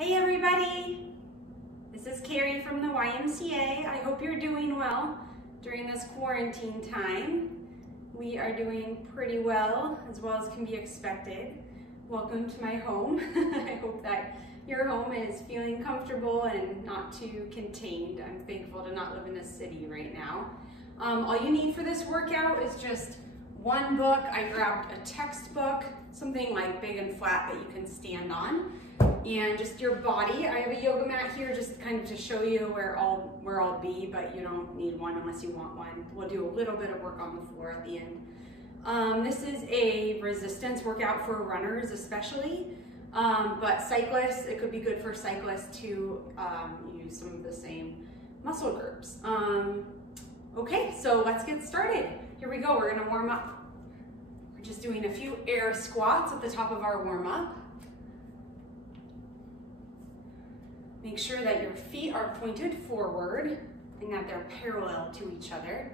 Hey everybody, this is Carrie from the YMCA. I hope you're doing well during this quarantine time. We are doing pretty well as can be expected. Welcome to my home. I hope that your home is feeling comfortable and not too contained. I'm thankful to not live in a city right now. All you need for this workout is just one book. I grabbed a textbook, something like big and flat that you can stand on, and just your body. I have a yoga mat here just kind of to show you where I'll be, but you don't need one unless you want one. We'll do a little bit of work on the floor at the end. This is a resistance workout for runners especially, but cyclists, it could be good for cyclists to use some of the same muscle groups. Okay, so let's get started. Here we go, we're gonna warm up. We're just doing a few air squats at the top of our warm up. Make sure that your feet are pointed forward and that they're parallel to each other.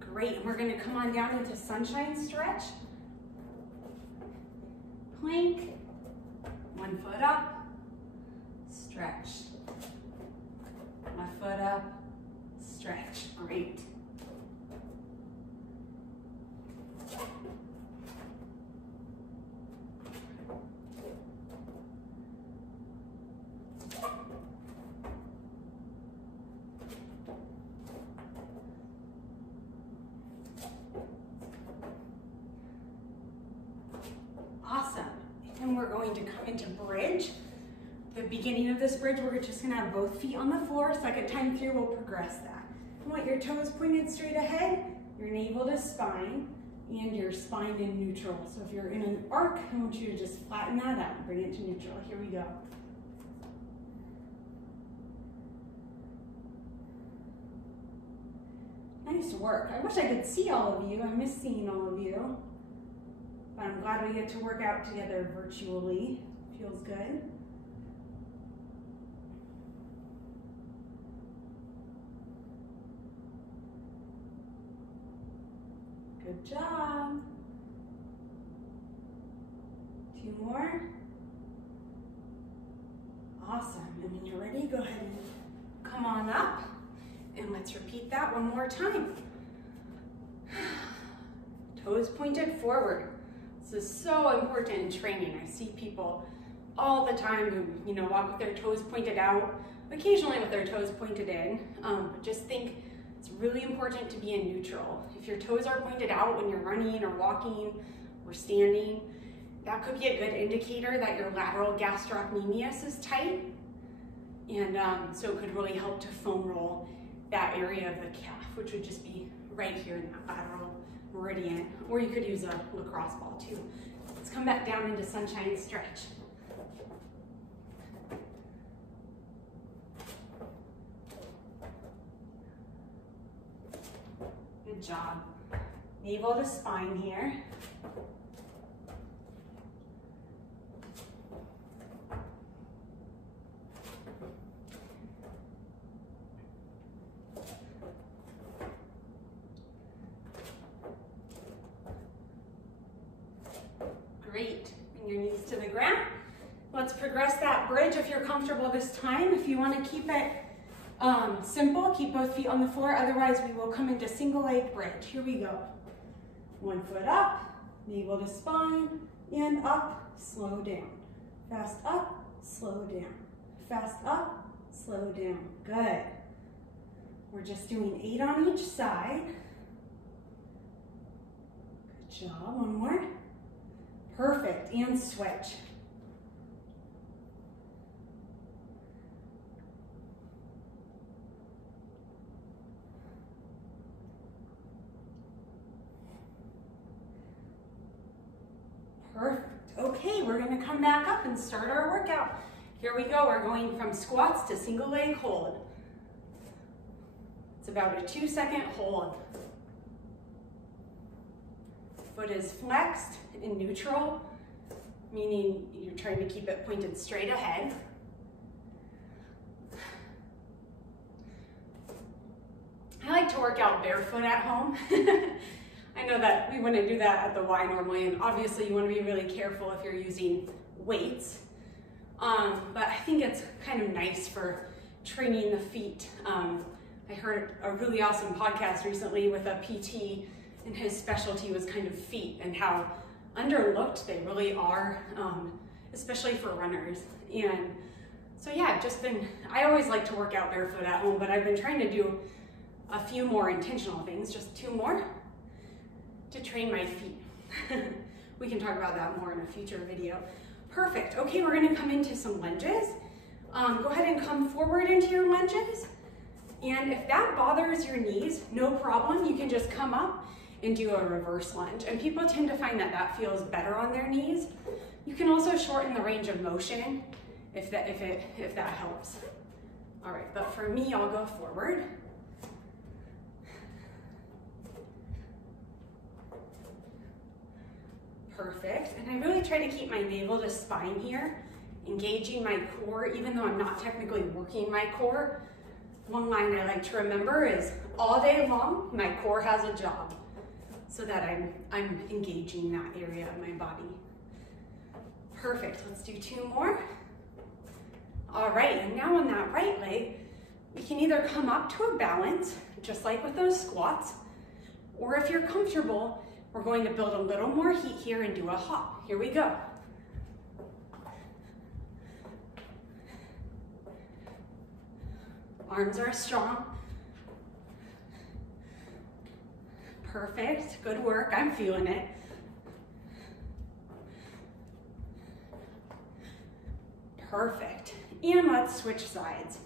Great, and we're gonna come on down into sunshine stretch. Plank, one foot up, stretch. Left foot up, stretch, great. Awesome, and we're going to come into bridge. The beginning of this bridge, we're just gonna have both feet on the floor. Second time through, we'll progress that. You want your toes pointed straight ahead, your navel to spine, and your spine in neutral. So if you're in an arc, I want you to just flatten that out and bring it to neutral. Here we go. Nice work. I wish I could see all of you. I miss seeing all of you. But I'm glad we get to work out together virtually. Feels good. Good job. Two more. Awesome. And when you're ready, go ahead and come on up. And let's repeat that one more time. Toes pointed forward. This is so important in training. I see people all the time who, walk with their toes pointed out, occasionally with their toes pointed in. But just think it's really important to be in neutral. If your toes are pointed out when you're running or walking or standing, that could be a good indicator that your lateral gastrocnemius is tight. And so it could really help to foam roll that area of the calf, which would just be right here in that lateral meridian. Or you could use a lacrosse ball too. Let's come back down into sunshine stretch. Good job. Navel to spine here. Great. Bring your knees to the ground. Let's progress that bridge if you're comfortable this time. If you want to keep it simple, keep both feet on the floor. Otherwise, we will come into single leg bridge. Here we go. One foot up, navel to spine, and up, slow down. Fast up, slow down. Fast up, slow down. Good. We're just doing 8 on each side. Good job. One more. Perfect. And switch. Perfect. Okay, we're going to come back up and start our workout. Here we go. We're going from squats to single leg hold. It's about a 2-second hold. Foot is flexed in neutral, meaning you're trying to keep it pointed straight ahead. I like to work out barefoot at home. I know that we wouldn't do that at the Y normally, and obviously you want to be really careful if you're using weights. But I think it's kind of nice for training the feet. I heard a really awesome podcast recently with a PT, and his specialty was kind of feet and how underlooked they really are, especially for runners. And so yeah, I always like to work out barefoot at home, but I've been trying to do a few more intentional things, just 2 more, to train my feet. We can talk about that more in a future video. Perfect. Okay, we're gonna come into some lunges. Go ahead and come forward into your lunges. And if that bothers your knees, no problem. You can just come up and do a reverse lunge. And people tend to find that that feels better on their knees. You can also shorten the range of motion if that helps. All right, but for me, I'll go forward. Perfect, and I really try to keep my navel to spine here, engaging my core, even though I'm not technically working my core. One line I like to remember is, all day long, my core has a job, so that I'm engaging that area of my body. Perfect, let's do 2 more. All right, and now on that right leg, we can either come up to a balance, just like with those squats, or if you're comfortable, we're going to build a little more heat here and do a hop. Here we go. Arms are strong. Perfect, good work, I'm feeling it. Perfect, and let's switch sides.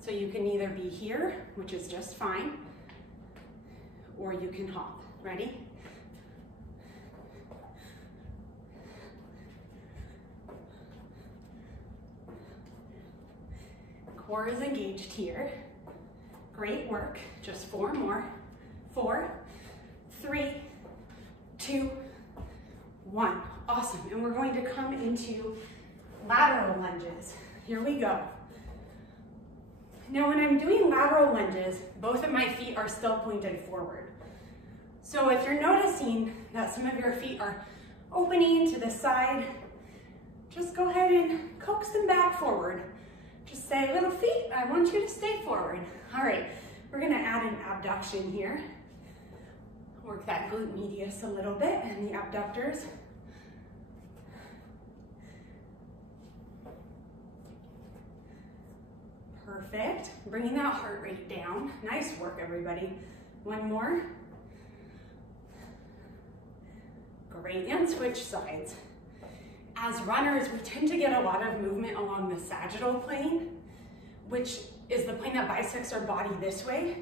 So you can either be here, which is just fine, or you can hop. Ready? Core is engaged here. Great work. Just 4 more. 4, 3, 2, 1. Awesome. And we're going to come into lateral lunges. Here we go. Now when I'm doing lateral lunges, both of my feet are still pointed forward. So if you're noticing that some of your feet are opening to the side, just go ahead and coax them back forward. Just say, little feet, I want you to stay forward. All right, we're gonna add an abduction here. Work that glute medius a little bit and the abductors. Perfect, bringing that heart rate down. Nice work, everybody. 1 more. Great, and switch sides. As runners, we tend to get a lot of movement along the sagittal plane, which is the plane that bisects our body this way.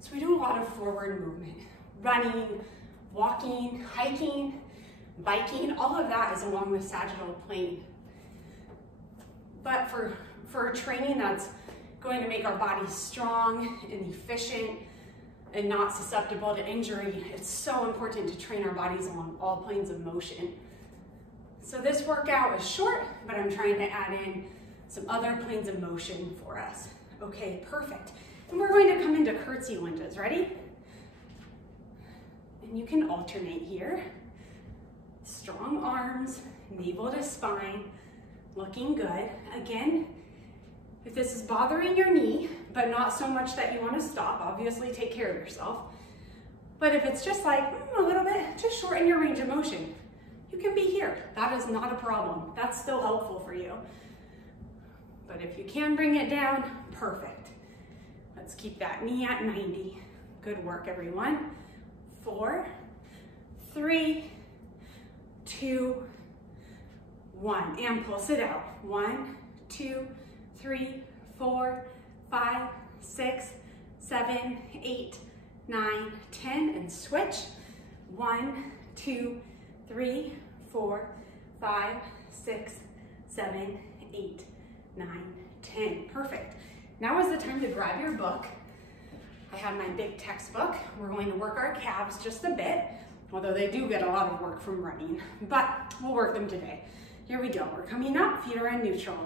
So we do a lot of forward movement. Running, walking, hiking, biking, all of that is along the sagittal plane. But for training that's going to make our bodies strong and efficient and not susceptible to injury, it's so important to train our bodies along all planes of motion. So this workout is short, but I'm trying to add in some other planes of motion for us. Okay, perfect. And we're going to come into curtsy lunges. Ready? And you can alternate here. Strong arms, navel to spine, looking good. Again, if this is bothering your knee, but not so much that you want to stop, obviously take care of yourself. But if it's just like a little bit, just shorten your range of motion. You can be here. That is not a problem. That's still helpful for you. But if you can bring it down, perfect. Let's keep that knee at 90. Good work, everyone. 4, 3, 2, 1. And pulse it out. 1, 2, 3, 4, 5, 6, 7, 8, 9, 10, and switch. 1, 2, 3, 4, 5, 6, 7, 8, 9, 10. Perfect. Now is the time to grab your book. I have my big textbook. We're going to work our calves just a bit, although they do get a lot of work from running, but we'll work them today. Here we go. We're coming up, feet are in neutral.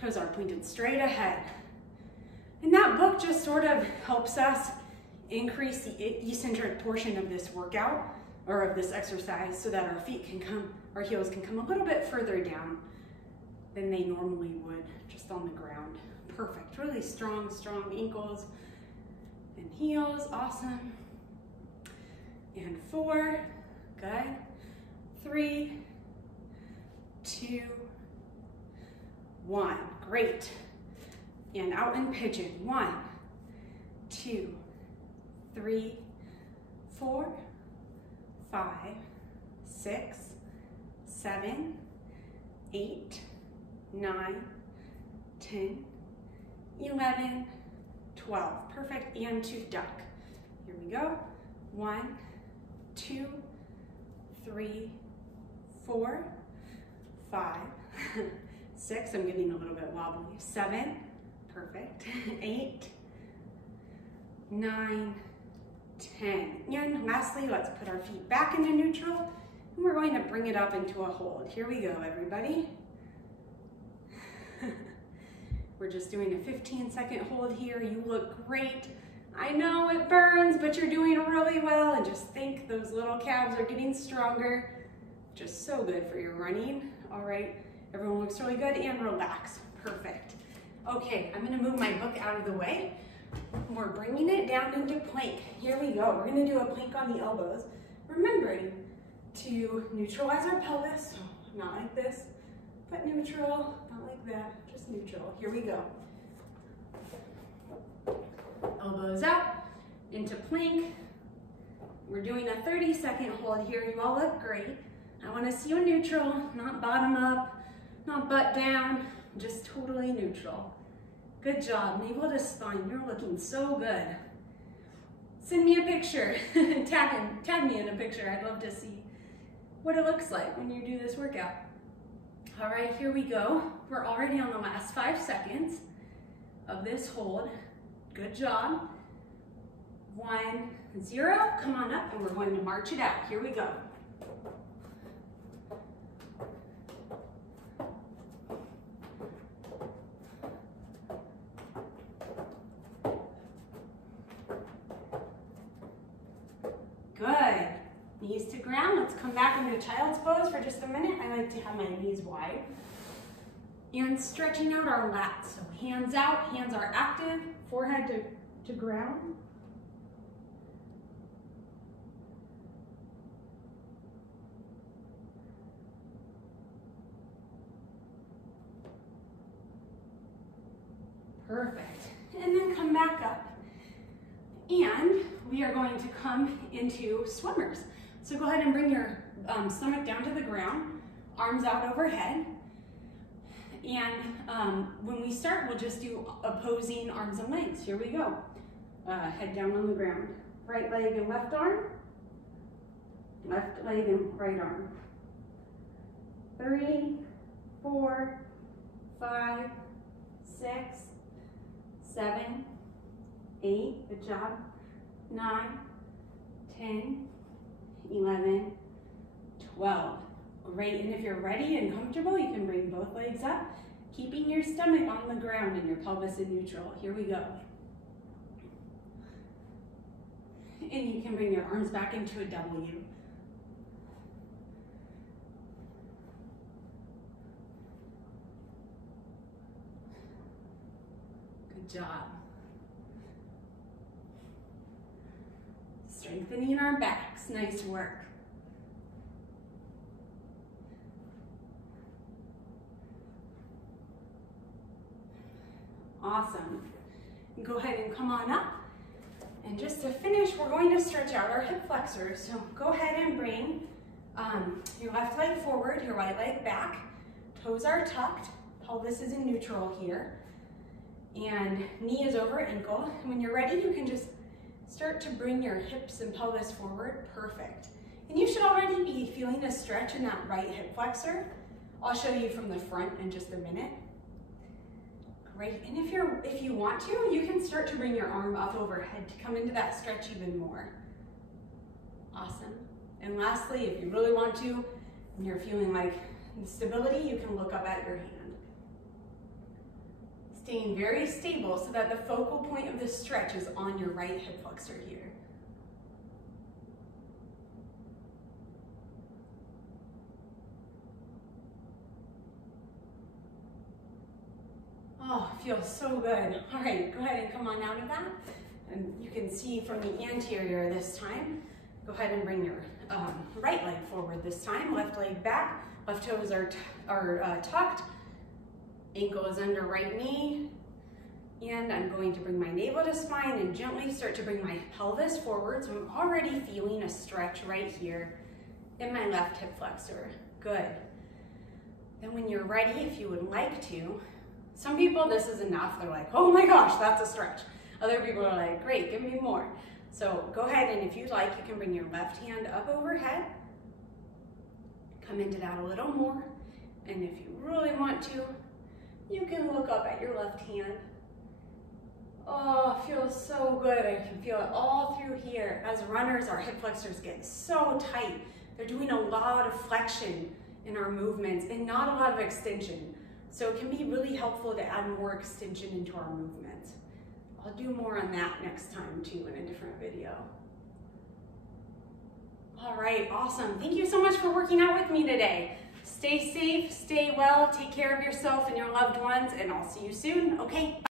Toes are pointed straight ahead. And that book just sort of helps us increase the eccentric portion of this workout or of this exercise so that our feet can come, our heels can come a little bit further down than they normally would just on the ground. Perfect, really strong ankles and heels, awesome. And 4, good. 3, 2, 1, great. And out in pigeon, 1, 2, 3, 4, 5, 6, 7, 8, 9, 10, 11, 12. Perfect, and to duck. Here we go. 1, 2, 3, 4, 5, 6. I'm getting a little bit wobbly. 7, perfect. 8, 9, 10. And lastly, let's put our feet back into neutral, and we're going to bring it up into a hold. Here we go, everybody. We're just doing a 15-second hold here. You look great. I know it burns, but you're doing really well, and just think those little calves are getting stronger. Just so good for your running. All right, everyone looks really good, and relax. Perfect. Okay, I'm gonna move my book out of the way. We're bringing it down into plank. Here we go. We're gonna do a plank on the elbows, remembering to neutralize our pelvis, so not like this, but neutral, not like that, just neutral. Here we go. Elbows up, into plank. We're doing a 30-second hold here. You all look great. I wanna see you neutral, not bottom up, not butt down, just totally neutral. Good job, navel to spine. You're looking so good. Send me a picture, tag me in a picture. I'd love to see what it looks like when you do this workout. All right, here we go. We're already on the last 5 seconds of this hold. Good job. 1, 0, come on up, and we're going to march it out. Here we go. Good. Knees to ground. Let's come back into child's pose for just a minute. I like to have my knees wide. And stretching out our lats. So hands out, hands are active, forehead to ground. Perfect. And then come back up. And we are going to come into swimmers. So go ahead and bring your stomach down to the ground, arms out overhead. And when we start, we'll just do opposing arms and legs. Here we go. Head down on the ground. Right leg and left arm. Left leg and right arm. 3, 4, 5, 6, 7, 8, good job. 9, 10, 11, 12. Great, and if you're ready and comfortable, you can bring both legs up, keeping your stomach on the ground and your pelvis in neutral. Here we go. And you can bring your arms back into a W. Good job. Strengthening our backs, nice work. Awesome. Go ahead and come on up. And just to finish, we're going to stretch out our hip flexors. So go ahead and bring your left leg forward, your right leg back. Toes are tucked, pelvis is in neutral here. And knee is over ankle. And when you're ready, you can just start to bring your hips and pelvis forward. Perfect. And you should already be feeling a stretch in that right hip flexor. I'll show you from the front in just a minute. Great, and if you want to, you can start to bring your arm up overhead to come into that stretch even more. Awesome. And lastly, if you really want to, and you're feeling like stability, you can look up at your hand. Staying very stable so that the focal point of the stretch is on your right hip flexor here. Oh, feels so good. All right, go ahead and come on out of that. And you can see from the anterior this time. Go ahead and bring your right leg forward this time. Left leg back. Left toes are tucked. Ankle is under right knee. And I'm going to bring my navel to spine and gently start to bring my pelvis forward. So I'm already feeling a stretch right here in my left hip flexor. Good. Then when you're ready, if you would like to, some people, this is enough. They're like, oh my gosh, that's a stretch. Other people are like, great, give me more. So go ahead, and if you'd like, you can bring your left hand up overhead. Come into that a little more. And if you really want to, you can look up at your left hand. Oh, it feels so good. I can feel it all through here. As runners, our hip flexors get so tight. They're doing a lot of flexion in our movements and not a lot of extension. So it can be really helpful to add more extension into our movements. I'll do more on that next time too in a different video. All right, awesome. Thank you so much for working out with me today. Stay safe, stay well, take care of yourself and your loved ones, and I'll see you soon. Okay.